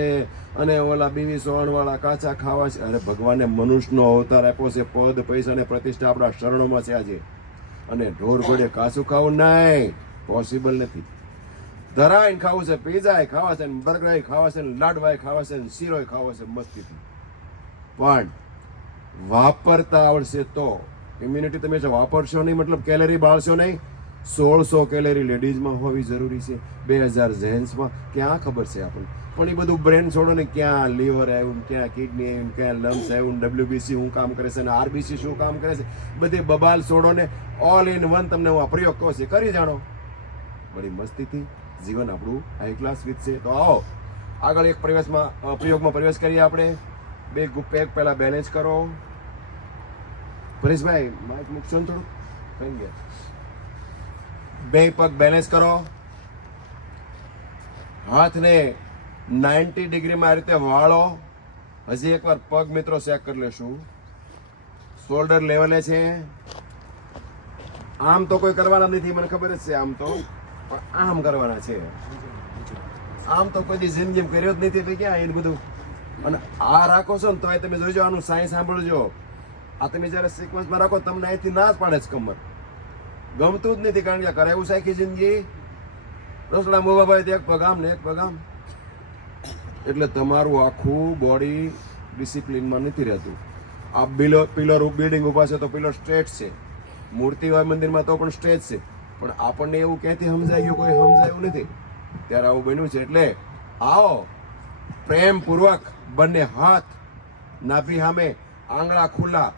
અને ઓલા બીવી સોણવાળા કાચા ખાવા છે. અરે ભગવાને મનુષ્યનો અવતાર આપ્યો છે, પદ પૈસા અને પ્રતિષ્ઠા આપણા શરણોમાં છે આજે, અને ઢોર ઘોડે કાચું ખાવું નહીં, પોસિબલ નથી. ધરાઈને ખાવું છે, પીઝા ખાવા છે, બર્ગર ખાવા છે, લાડવા ખાવા છે, શીરો ખાવા છે મસ્તીથી. પણ વાપરતા આવડશે તો. ઇમ્યુનિટી તમે જો વાપરશો નહીં, મતલબ કેલેરી બાળશો નહીં. 1600 કેલેરી લેડીઝમાં હોવી જરૂરી છે, 2000 જેન્ટ્સમાં. ક્યાં ખબર છે આપણને? પણ એ બધું બ્રેન છોડો ને, ક્યાં લીવર આવ્યું, ક્યાં કિડની આવ્યું, ક્યાં લંગ્સ આવ્યું, WBC શું કામ કરે છે, અને RBC શું કામ કરે છે, બધી બબાલ છોડો ને. ઓલ ઇન વન તમને હું આ પ્રયોગ કહું છું, કરી જાણો. બડી મસ્તીથી જીવન આપણું હાઈ ક્લાસ વિથ છે. તો આવો આગળ એક પ્રયોગમાં પ્રવેશ કરીએ આપણે. બે પેક પહેલા બેલેન્સ કરો. પરેશભાઈ માઇક મૂકશો ને થોડું, કઈ ગયા. બે પગ બેલેન્સ કરો. હાથને 90 ડિગ્રીમાં આ રીતે વાળો. હજી એકવાર પગ મિત્રો ચેક કરી લેશું. શોલ્ડર લેવલે છે. આમ તો કોઈ કરવાના નથી, મને ખબર જ છે. આમ તો આમ કરવાના છે. આમ તો કોઈ જિંદગી કર્યો જ નથી, એટલે ક્યાં એ બધું. અને આ રાખો છો ને તો તમે જોજો, આનું સાયન્સ સાંભળજો. આ તમે જયારે સિક્વન્સમાં રાખો, તમને અહીંથી ના જ પાડે છે કમર. ગમતું જ નથી, કારણ કે કરાયું સાખી જિંદગી. રસોડા મોબાભાઈ એક પગ આમ ને એક પગ આમ, એટલે તમારું આખું બોડી ડિસિપ્લિનમાં નથી રહેતું. આ પિલર બિલ્ડિંગ ઉભા છે તો પિલર સ્ટ્રેટ છે, મૂર્તિ હોય મંદિરમાં તો પણ સ્ટ્રેટ છે. પણ આપણને એવું ક્યાંથી સમજાયું? કોઈ સમજાયું નથી, ત્યારે આવું બન્યું છે. એટલે આવો પ્રેમપૂર્વક બંને હાથ નાભી સામે, આંગળા ખુલ્લા,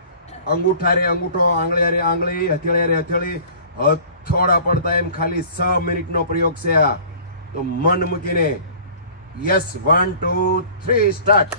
અંગૂઠા રે અંગૂઠો, આંગળી હારે આંગળી, હથેળી હારે હથેળી, હથોડા પડતા એમ. ખાલી 6 મિનિટનો પ્રયોગ છે આ. તો મન મૂકીને યસ, 1 2 3 સ્ટાર્ટ.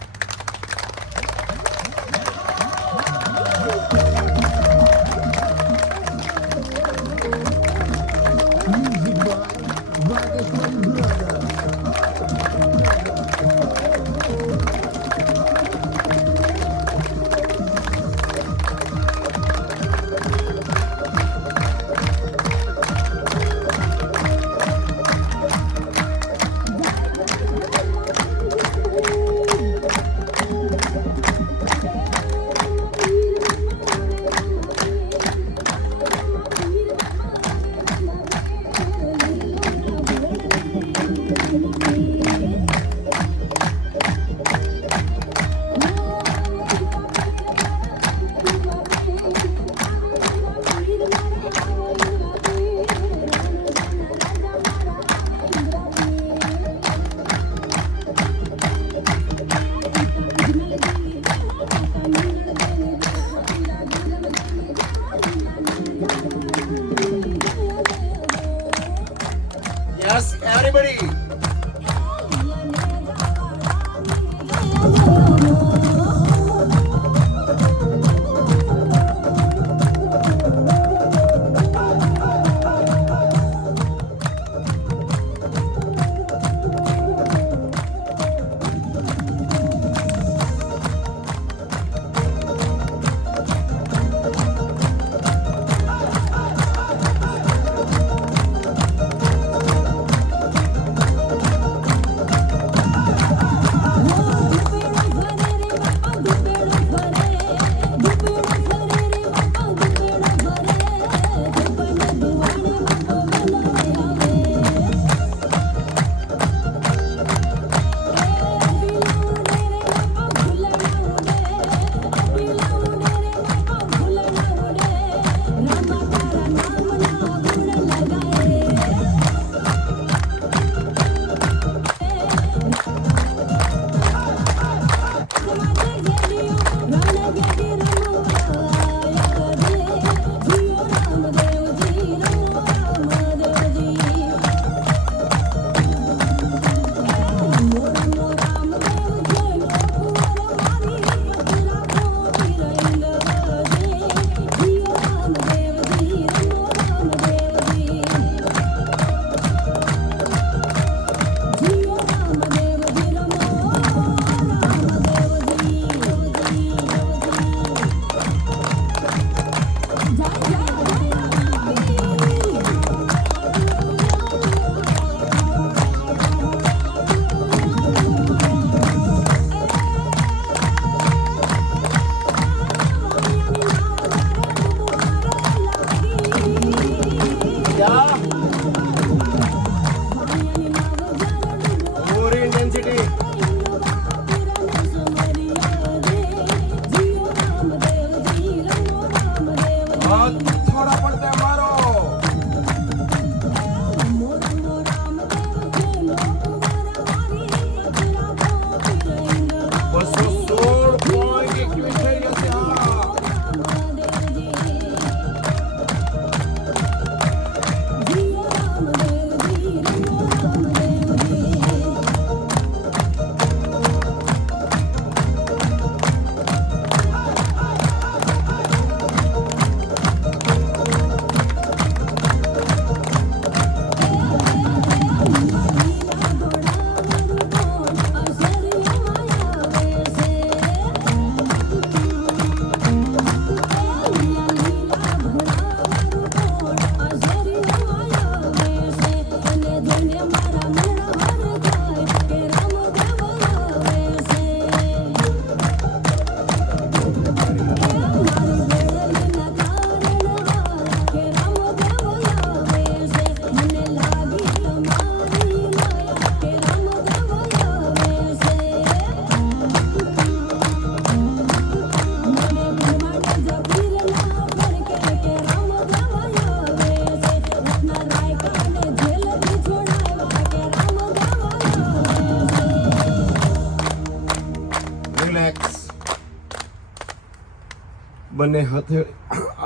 બંને હાથ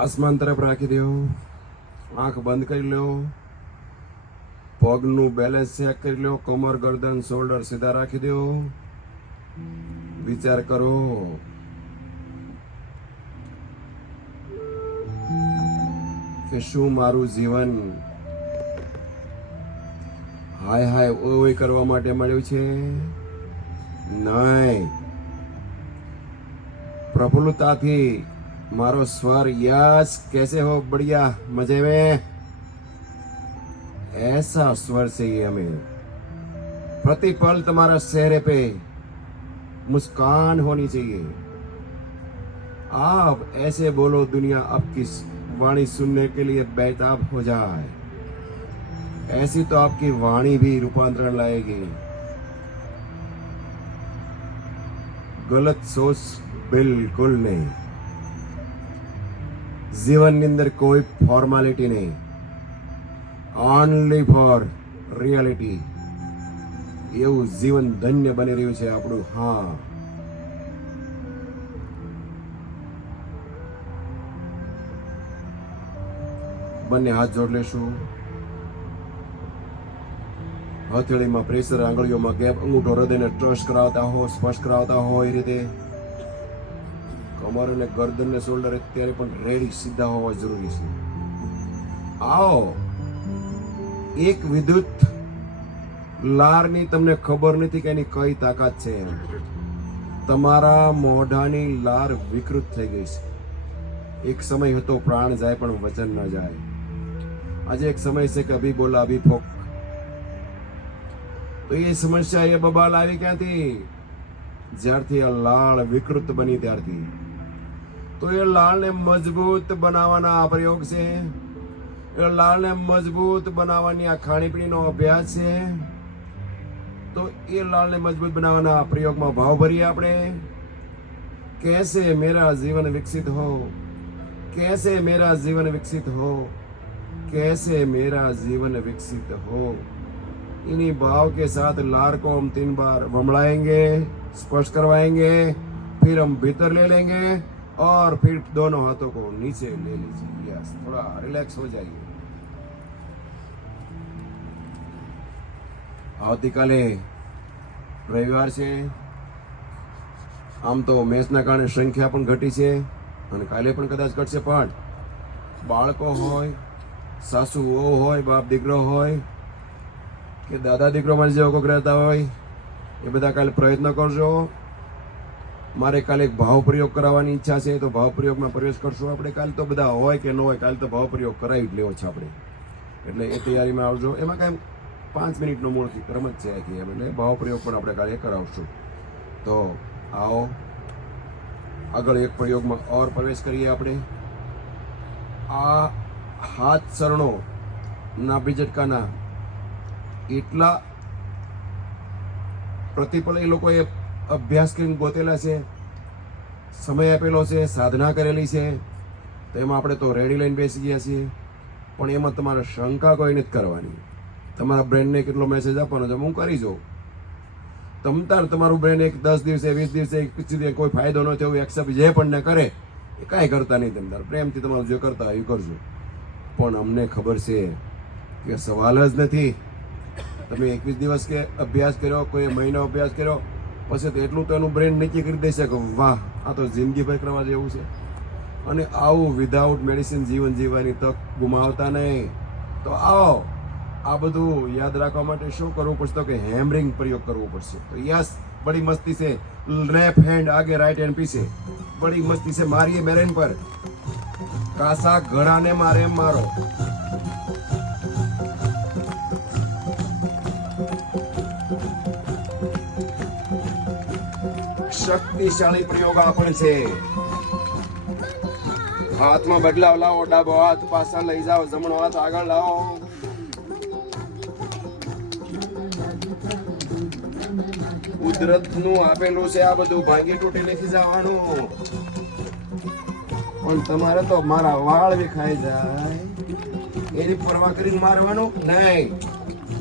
આસમાન તરફ રાખી દો, આંખ બંધ કરી લો, પગનું બેલેન્સ ચેક કરી લો, કમર ગરદન શોલ્ડર સીધા રાખી દો, વિચાર કરો કે શું મારું જીવન હાય હાય ઓય કરવા માટે મળ્યું છે? નહીં, प्रफुल्लताथी मारो स्वर यस कैसे हो, बढ़िया मजे में, ऐसा स्वर चाहिए हमें। प्रतिपल तुम्हारा चेहरे पे मुस्कान होनी चाहिए। आप ऐसे बोलो दुनिया आपकी वाणी सुनने के लिए बेताब हो जाए। ऐसी तो आपकी वाणी भी रूपांतरण लाएगी। गलत सोच बिल्कुल नहीं। जीवन ની અંદર કોઈ ફોર્માલિટી નહીં, ઓનલી ફોર રિયાલિટી. એવું જીવન ધન્ય બની રહ્યું છે આપણું. હા, બંને હાથ જોડ લેશું. હથેળીમાં પ્રેશર, આંગળીઓમાં ગેપ, અંગૂઠો હૃદયને ટ્રસ્ટ કરાવતા હો, સ્પર્શ કરાવતા હો એ રીતે. કમર અને ગરદન ને શોલ્ડર અત્યારે પણ રેડી સીધા હોવા જરૂરી છે. આવો, એક વિદ્યુત લારની તમને ખબર નથી કે એની કઈ તાકાત છે. તમારા મોઢાની લાર વિકૃત થઈ ગઈ છે. એક સમય હતો પ્રાણ જાય પણ વચન ન જાય. આજે એક સમય છે કે અભી બોલા અભી ફોક. તો એ સમસ્યા એ બબાલ આવી ક્યાંથી? જ્યારથી આ લાળ વિકૃત બની ત્યારથી. તો એ લાળને મજબૂત બનાવવાના આ પ્રયોગ છે. એ લાળને મજબૂત બનાવવાની આ ખાણીપીણીનો અભ્યાસ છે. તો એ લાળને મજબૂત બનાવવાના આ પ્રયોગમાં ભાવ ભરીએ આપણે. कैसे मेरा जीवन विकसित हो, कैसे मेरा जीवन विकसित हो, कैसे मेरा जीवन विकसित हो. इन्हीं भाव के साथ लार को हम 3 बार बमड़ाएंगे, स्पर्श करवाएंगे, फिर हम भीतर ले लेंगे और फिर दोनों हाथों को नीचे ले लीजिए. यस, थोड़ा रिलैक्स हो जाइए. આવતીકાલે રવિવાર છે. આમ તો મેચના કારણે સંખ્યા પણ ઘટી છે અને કાલે પણ કદાચ ઘટશે. પણ બાળકો હોય, સાસુ વહુ હોય, બાપ દીકરો હોય કે દાદા દીકરો મારી જેવો કોઈક રહેતા હોય, એ બધા કાલે પ્રયત્ન કરજો. મારે કાલે એક ભાવ પ્રયોગ કરાવવાની ઈચ્છા છે, તો ભાવ પ્રયોગમાં પ્રવેશ કરશું આપણે. કાલે તો બધા હોય કે ન હોય, કાલે તો ભાવ પ્રયોગ કરાવી જ લેવો છે આપણે. એટલે એ તૈયારીમાં આવજો. એમાં કાંઈ 5 મિનિટનો મૂળ રમત છે આખી. એટલે ભાવ પ્રયોગ પણ આપણે કાલે કરાવશું. તો आओ આગળ એક પ્રયોગમાં ઓર પ્રવેશ કરીએ આપણે. આ હાથ ચરણો નાભી ઝટકાના એટલા પ્રતિપલ એ લોકોએ અભ્યાસ કરીને ગોતેલા છે, સમય આપેલો છે, સાધના કરેલી છે. તો એમાં આપણે તો રેડી લઈને બેસી ગયા છીએ. પણ એમાં તમારે શંકા કોઈ નથી કરવાની. તમારા બ્રેનને કેટલો મેસેજ આપવાનો છે હું કરી જાઉં. તમતાર તમારું બ્રેન એક 10 દિવસે 20 દિવસે 21 દિવસે કોઈ ફાયદો ન થયો એક્સેપ્ટ જે પણ ન કરે એ કાંઈ કરતા નહીં. તમતાર પ્રેમથી તમારું જે કરતા હોય એ કરજો. પણ અમને ખબર છે કે સવાલ જ નથી. તમે 21 દિવસ કે અભ્યાસ કર્યો, કોઈ મહિનો અભ્યાસ કર્યો, પછી તો એટલું તો એનું બ્રેન નક્કી કરી દેશે કે વાહ, આ તો જિંદગીભર કરવા જેવું છે. અને આવું વિધાઉટ મેડિસિન જીવન જીવવાની તક ગુમાવતા નહીં. તો આવો, આ બધું યાદ રાખવા માટે શું કરવું પડશે? તો કે હેમરિંગ પ્રયોગ કરવો પડશે. તો યસ, બડી મસ્તી છે. લેફ્ટ હેન્ડ આગે, રાइट हैंड पीछे. बड़ी मस्ती से मारिए मेरेन पर. कासा घड़ा ने मारे मारो. શક્તિશાળી પ્રયોગ આ પણ છે. હાથમાં બદલાવ લાવો. ડાબો હાથ પાછા લઈ જાઓ, જમણો હાથ આગળ લાવો. કુદરત નું આપેલું છે આ બધું. ભાંગી તૂટી નથી જવાનું. પણ તમારે તો મારા વાળ વિખાઈ જાય એની પરવા કરીને મારવાનું નહીં.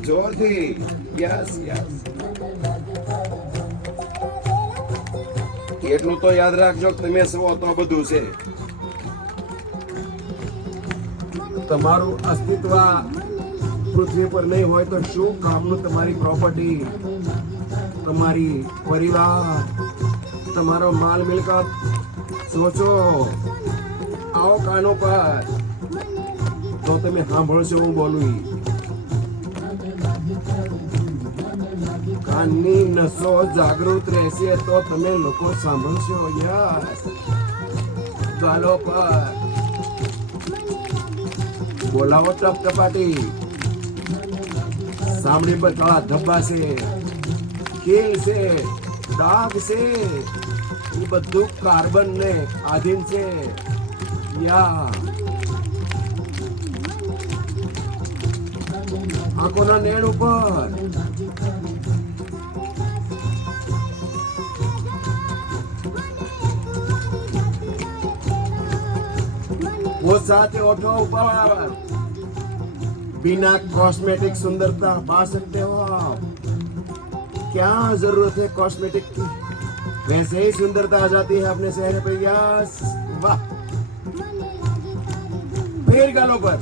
જોરથી. Yes yes. એટલું તો યાદ રાખજો, તમે છો તો બધું છે. તમારું અસ્તિત્વ પૃથ્વી પર નહીં હોય તો શું કામનું તમારી પ્રોપર્ટી, તમારી પરિવાર, તમારો માલ મિલકત? સોચો. આવો કાનો પર તો તમે સાંભળશો હું બોલું. કાનની નસો જાગૃત રહેશે તો તમે લોકો સાંભળશો. યસ. ગાલો પર બોલાવો ટપટપાટી. સાંભળી પર કાળા ધબ્બા છે, ખીલ છે, ડાઘ છે, એ બધું કાર્બન ને આધીન છે. યા આંખોના નેણ ઉપર वो साथ ओठो ऊपर बिना कॉस्मेटिक सुंदरता पा सकते हो आप. क्या जरूरत है कॉस्मेटिक की, वैसे ही सुंदरता आ जाती है अपने चेहरे पे. यस. वाह. फिर गालों पर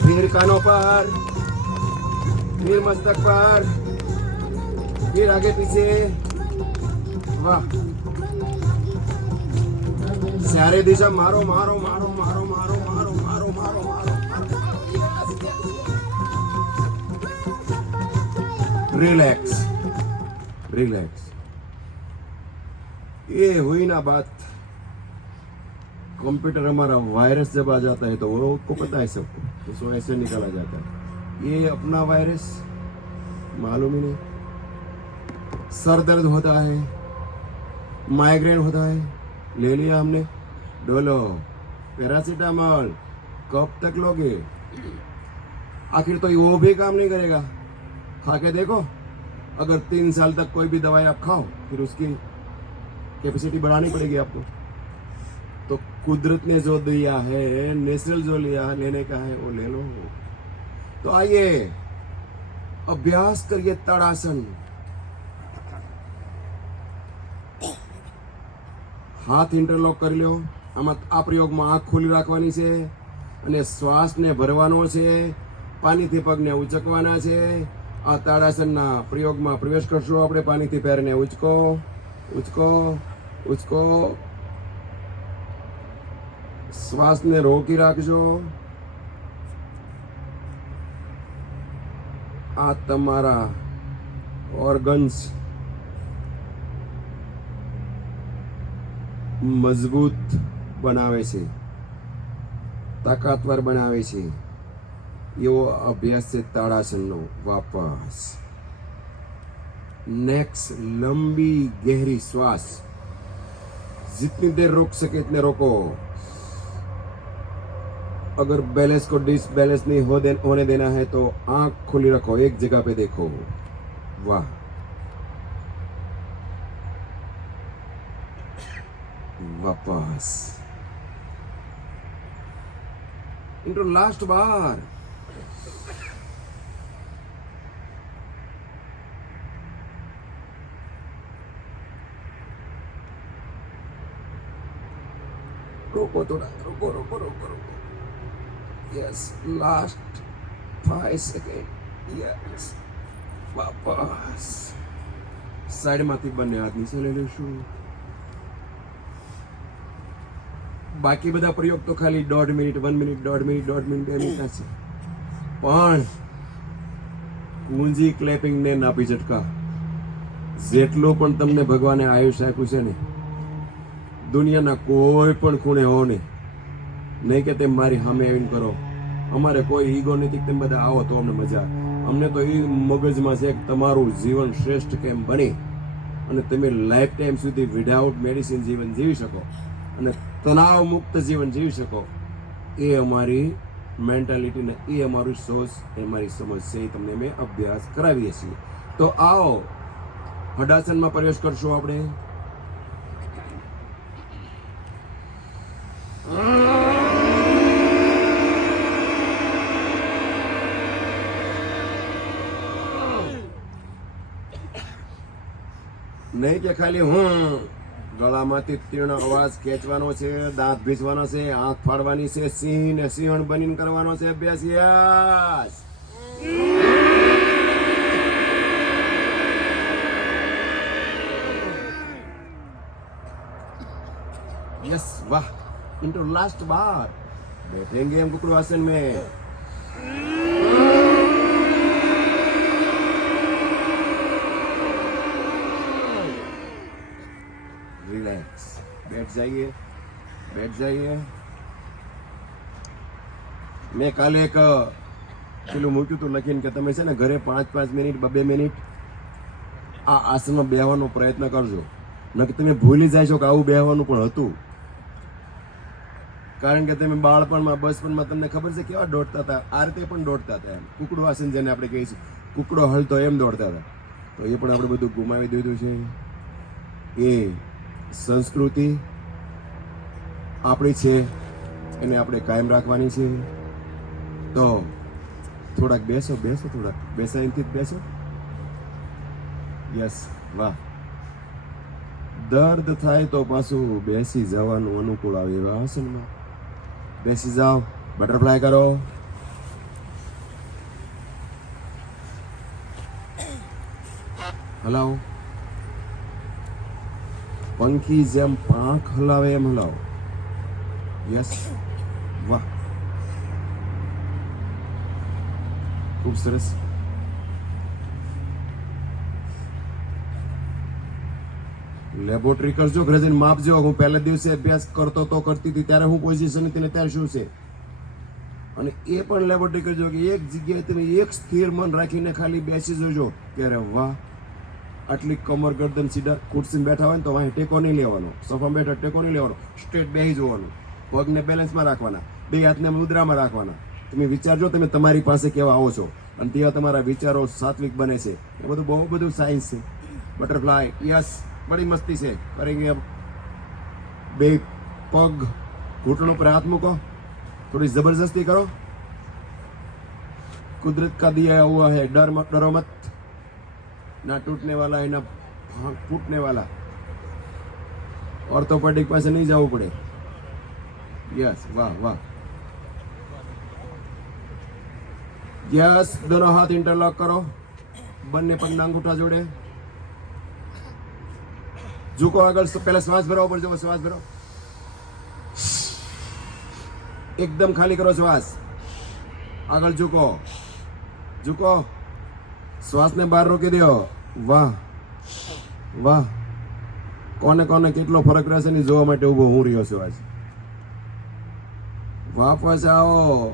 फिर कानों पर, फिर मस्तक पर, फिर आगे पीछे. वाह. सारे दिशा मारो मारो मारो मारो मारो मारो मारो मारो मारो. Relax relax. ये हुई ना बात. कंप्यूटर हमारा वायरस जब आ जाता है तो वो को पता है सबको, उसको ऐसे निकाला जाता है. ये अपना वायरस मालूम ही नहीं. सर दर्द होता है, माइग्रेन होता है, ले लिया हमने डोलो पैरासीटामोल. कब तक लोगे? आखिर तो वो भी काम नहीं करेगा. खा के देखो. अगर 3 साल तक कोई भी दवाई आप खाओ फिर उसकी कैपेसिटी बढ़ानी पड़ेगी आपको. तो कुदरत ने जो दिया है, नेचुरल जो लिया लेने का है वो ले लो. तो आइए अभ्यास करिए ताड़ासन. હાથ ઇન્ટરલોક કરી લો. આમાં આ પ્રયોગમાં આંખ ખુલ્લી રાખવાની છે અને શ્વાસને ભરવાનો છે, પાણીથી પગને ઉચકવાના છે. આ તાડાસનના પ્રયોગમાં પ્રવેશ કરશો આપણે. પાણીથી પેરને ઉચકો ઉચકો ઉચકો. શ્વાસને રોકી રાખજો. આ તમારા ઓર્ગન્સ મજબૂત બનાવે છે, તાકાતવર બનાવે છે. એવો અભ્યાસ છે તાડાસનનો. વાપસ नेक्स्ट लंबी गहरी श्वास. जितनी देर रोक सके इतने रोको. अगर बैलेंस को डिसबैलेंस नहीं होने देना है तो आंख खुली रखो, एक जगह पे देखो. वाह. वापस इंटो लास्ट बार. रोको थोड़ा, रोको रोको रोको रोको. यस. Last 5 second. यस. वापस साइड माथी બંને હાથ નીચે લઈ લેશું. બાકી બધા પ્રયોગ તો ખાલી 1.5 મિનિટ 1 મિનિટ 1.5 મિનિટ 1.5 મિનિટ 2 મિનિટના છે. પણ કુંજી ક્લેપિંગ ને નાપી ઝટકા. જેટલું પણ તમને ભગવાને આયુષ્ય આપ્યું છે ને, દુનિયાના કોઈ પણ ખૂણે હો નહીં કે તેમ મારી સામે આવીને કરો. અમારે કોઈ ઈગો નથી. તેમ બધા આવો તો અમને મજા. અમને તો એ મગજમાં છે કે તમારું જીવન શ્રેષ્ઠ કેમ બને અને તમે લાઈફ ટાઈમ સુધી વિધાઉટ મેડિસિન જીવન જીવી શકો અને તણાવ મુક્ત જીવન જીવી શકો. એ અમારી મેન્ટાલિટી ને એ અમારું સોચ, એ અમારી સમજ છે. એ તમને અમે અભ્યાસ કરાવીએ છીએ. તો આવો હડાસનમાં પ્રવેશ કરશું આપણે. નહીં કે ખાલી હું ગળામાંથી તીર્ણ અવાજ ખેંચવાનો છે, દાંત ભીસવાનો છે, આંખ ફાડવાની છે, સિંહ ને સિંહણ બનીને કરવાનો છે અભ્યાસ. યસ यस वाह इनटू लास्ट बार बैठेंगे हम कुकड़ू आसन में. रिलैक्स बैठ जाइए મેં કાલે એક પેલું મૂક્યું હતું લખીને કે તમે છે ને ઘરે 5 મિનિટ 2 મિનિટ આ આસનમાં બેહવાનો પ્રયત્ન કરજો. નકર તમે ભૂલી જાય છો કે આવું બેહવાનું પણ હતું. કારણ કે તમે બાળપણમાં બચપણમાં તમને ખબર છે કેવા દોડતા હતા, આ રીતે પણ દોડતા હતા. એમ કુકડો આસન જેને આપણે કહીએ છીએ, કુકડો હલતો એમ દોડતા હતા. તો એ પણ આપણે બધું ગુમાવી દીધું છે. એ સંસ્કૃતિ આપણી છે, એને આપણે કાયમ રાખવાની છે. તો થોડાક બેસો થોડાક બેસાઈથી જ બેસો. યસ વાહ. દર્દ થાય તો પાછું બેસી જવાનું અનુકૂળ આવે એવા આસનમાં બેસી જાઓ. બટરફ્લાય કરો. હલાવો. પંખી જેમ પાંખ હલાવે એમ હલાવો. યસ વાહ ખૂબ સરસ. લેબોરેટરી કરજો, ઘરે જઈને માપજો. હું પહેલા દિવસે અભ્યાસ કરતી હતી ત્યારે હું પોઝિશન હતી ને ત્યારે શું છે, અને એ પણ લેબોરેટરી કરજો કે એક જગ્યાએ તમે એક સ્થિર મન રાખીને ખાલી બેસી જોજો કે અરે વાહ, આટલી કમર ગરદન સીધા. ખુરશીમાં બેઠા હોય ને તો અહીં ટેકો નહીં લેવાનો, સોફામાં બેઠા ટેકો નહીં લેવાનો, સ્ટ્રેટ બેસી જોવાનું, પગને બેલેન્સમાં રાખવાના, બે હાથને મુદ્રામાં રાખવાના. તમે વિચારજો તમે તમારી પાસે કેવા આવો છો, અને ત્યાં તમારા વિચારો સાત્વિક બને છે. એ બધું બહુ બધું સાયન્સ છે. બટરફ્લાય યસ બડી મસ્તી છે. કરેંગે બે પગ ઘૂંટણों पर हाथ મૂકો, थोड़ी जबरदस्ती करो. कुदरत का दिया हुआ है, डरो मत. ना टूटने वाला है ना फूटने वाला. ऑर्थोपेडिक પાસે નહીં જવું પડે. યસ વાહ વાહ. યસ दोनों हाथ इंटरलॉक करो. બંને પગના અંગૂઠા જોડે. ઝુકો આગળ. પહેલા શ્વાસ ભરો ઉપર જો. શ્વાસ ભરો, એકદમ ખાલી કરો શ્વાસ. આગળ ઝુકો. શ્વાસને બહાર રોકી દો. વાહ વાહ. કોને કેટલો ફરક રહેશે ને જોવા માટે ઉભો હું રહ્યો છું આજ. વાપસ આવો.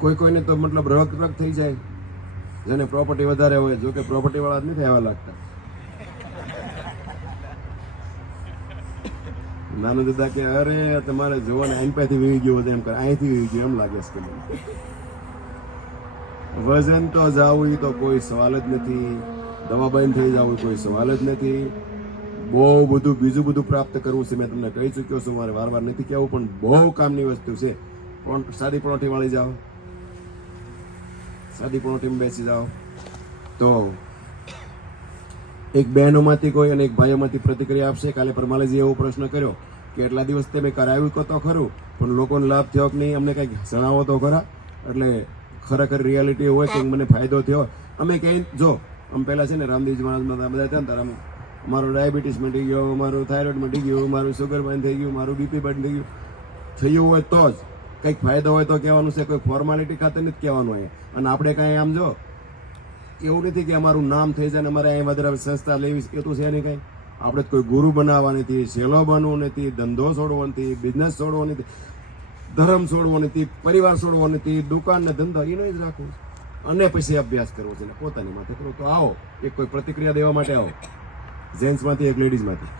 કોઈને તો મતલબ રગ થઈ જાય જેને પ્રોપર્ટી વધારે હોય. જો કે પ્રોપર્ટી વાળા જ નથી આવા લાગતા. નાનું દાદા કે અરે તમારે જોવાને અહીંથી વીવી ગયો એમ કરે, અહીંથી વીવી ગયો એમ લાગે છે. વજન તો જાવું તો કોઈ સવાલ જ નથી. દવા બંધ થઈ જવું કોઈ સવાલ જ નથી. બહુ બધું બીજું બધું પ્રાપ્ત કરવું છે. મેં તમને કહી ચૂક્યો છું, મારે વાર નથી કહેવું, પણ બહુ કામની વસ્તુ છે. પણ સાદી પરોઠી વાળી જાઓ, સાદી પરોઠીમાં બેસી જાઓ. તો એક બહેનોમાંથી કોઈ અને એક ભાઈઓમાંથી પ્રતિક્રિયા આપશે. કાલે પરમાલેજી એવો પ્રશ્ન કર્યો કે એટલા દિવસ તમે કરાવ્યું તો ખરું, પણ લોકોને લાભ થયો કે નહીં, અમને કંઈક જણાવો તો ખરા. એટલે ખરેખર રિયાલિટી હોય કે મને ફાયદો થયો. અમે ક્યાંય જો અમે પહેલાં છે ને રામદેવજી મહારાજમાં બધા હતા ને ત્યારે મારું ડાયાબિટીસ મટી ગયો, મારું થાઇરોઇડ મટી ગયું, મારું શુગર બંધ થઈ ગયું, મારું બીપી બંધ થઈ ગયું. થયું હોય તો જ કંઈક ફાયદો હોય તો કહેવાનું છે, કોઈ ફોર્માલિટી ખાતે નથી કહેવાનું હોય. અને આપણે કાંઈ આમ જો એવું નથી કે અમારું નામ થઈ જાય ને અમારે અહીં વધારે સંસ્થા લેવી એ તો છે નહીં કાંઈ. આપણે કોઈ ગુરુ બનાવવા નથી, સેલો બનવું નથી, ધંધો છોડવો નથી, બિઝનેસ છોડવો નથી, ધર્મ છોડવો નથી, પરિવાર છોડવો નથી, દુકાન ને ધંધો એનો જ રાખવું અને પછી અભ્યાસ કરવો છે. પોતાની માટે કરો. તો આવો એક કોઈ પ્રતિક્રિયા દેવા માટે આવો, જેન્ટ્સમાંથી એક લેડીઝમાંથી.